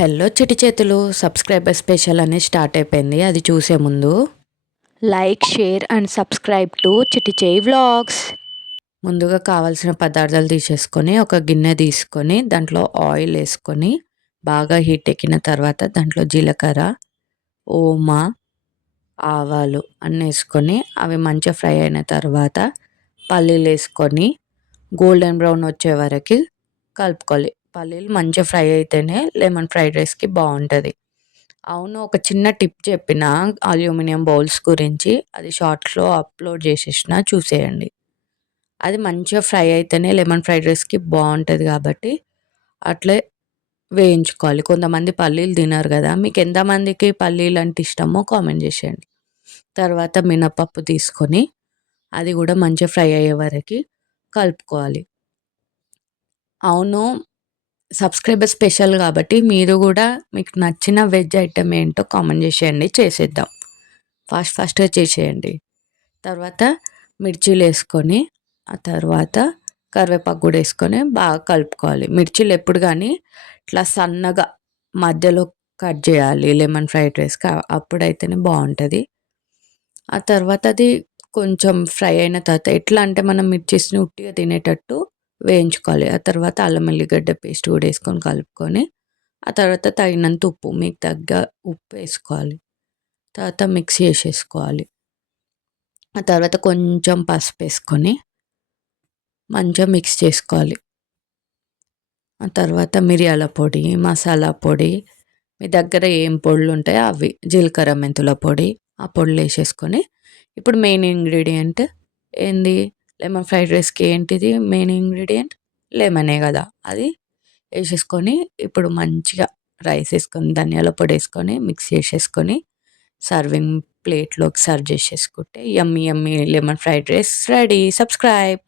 Hello Chitti చేతులు subscriber special అనేది start అయిపోయింది. అది చూసే ముందు like, share and subscribe to Chitti చేయి వ్లాగ్స్. ముందుగా కావాల్సిన పదార్థాలు తీసేసుకొని ఒక గిన్నె తీసుకొని దాంట్లో ఆయిల్ వేసుకొని బాగా హీట్ ఎక్కిన తర్వాత దాంట్లో జీలకర్ర, ఓమా, ఆవాలు అన్నీ వేసుకొని అవి మంచిగా ఫ్రై అయిన తర్వాత పల్లీలు వేసుకొని గోల్డెన్ బ్రౌన్ వచ్చే వరకు కలుపుకోవాలి. పల్లీలు మంచిగా ఫ్రై అయితేనే లెమన్ ఫ్రైడ్ రైస్కి బాగుంటుంది. అవును, ఒక చిన్న టిప్ చెప్పిన అల్యూమినియం బౌల్స్ గురించి, అది షార్ట్స్లో అప్లోడ్ చేసేసిన, చూసేయండి. అది మంచిగా ఫ్రై అయితేనే లెమన్ ఫ్రైడ్ రైస్కి బాగుంటుంది కాబట్టి అట్లే వేయించుకోవాలి. కొంతమంది పల్లీలు తినరు కదా, మీకు ఎంతమందికి పల్లీలు అంటే ఇష్టమో కామెంట్ చేసేయండి. తర్వాత మినపప్పు తీసుకొని అది కూడా మంచిగా ఫ్రై అయ్యే వరకు కలుపుకోవాలి. అవును, సబ్స్క్రైబర్ స్పెషల్ కాబట్టి మీరు కూడా మీకు నచ్చిన వెజ్ ఐటెం ఏంటో కామెంట్ చేసేయండి, చేసేద్దాం. ఫాస్ట్గా చేసేయండి. తర్వాత మిర్చీలు వేసుకొని ఆ తర్వాత కరివేపాకు కూడా వేసుకొని బాగా కలుపుకోవాలి. మిర్చీలు ఎప్పుడు కానీ ఇట్లా సన్నగా మధ్యలో కట్ చేయాలి లెమన్ ఫ్రైడ్ రైస్కి, అప్పుడైతేనే బాగుంటుంది. ఆ తర్వాత అది కొంచెం ఫ్రై అయిన తర్వాత ఎట్లా అంటే మనం మిర్చీస్ని ఉట్టిగా తినేటట్టు వేయించుకోవాలి. ఆ తర్వాత అల్లం ఎల్లిగడ్డ పేస్ట్ కూడా వేసుకొని కలుపుకొని ఆ తర్వాత తగినంత ఉప్పు, మీకు తగ్గ ఉప్పు వేసుకోవాలి. తర్వాత మిక్స్ చేసేసుకోవాలి. ఆ తర్వాత కొంచెం పసుపు వేసుకొని మంచిగా మిక్స్ చేసుకోవాలి. ఆ తర్వాత మిరియాల పొడి, మసాలా పొడి, మీ దగ్గర ఏం పొడులు ఉంటాయో అవి, జీలకర్ర మెంతుల పొడి, ఆ పొడులు వేసేసుకొని ఇప్పుడు మెయిన్ ఇంగ్రీడియంట్ ఏంది, లెమన్ ఫ్రైడ్ రైస్కి ఏంటిది మెయిన్ ఇంగ్రీడియంట్, లెమనే కదా, అది వేసేసుకొని ఇప్పుడు మంచిగా రైస్ వేసుకొని ధనియాల పొడి వేసుకొని మిక్స్ చేసేసుకొని సర్వింగ్ ప్లేట్లోకి సర్వ్ చేసేసుకుంటే yummy yummy lemon fried rice ready. Subscribe.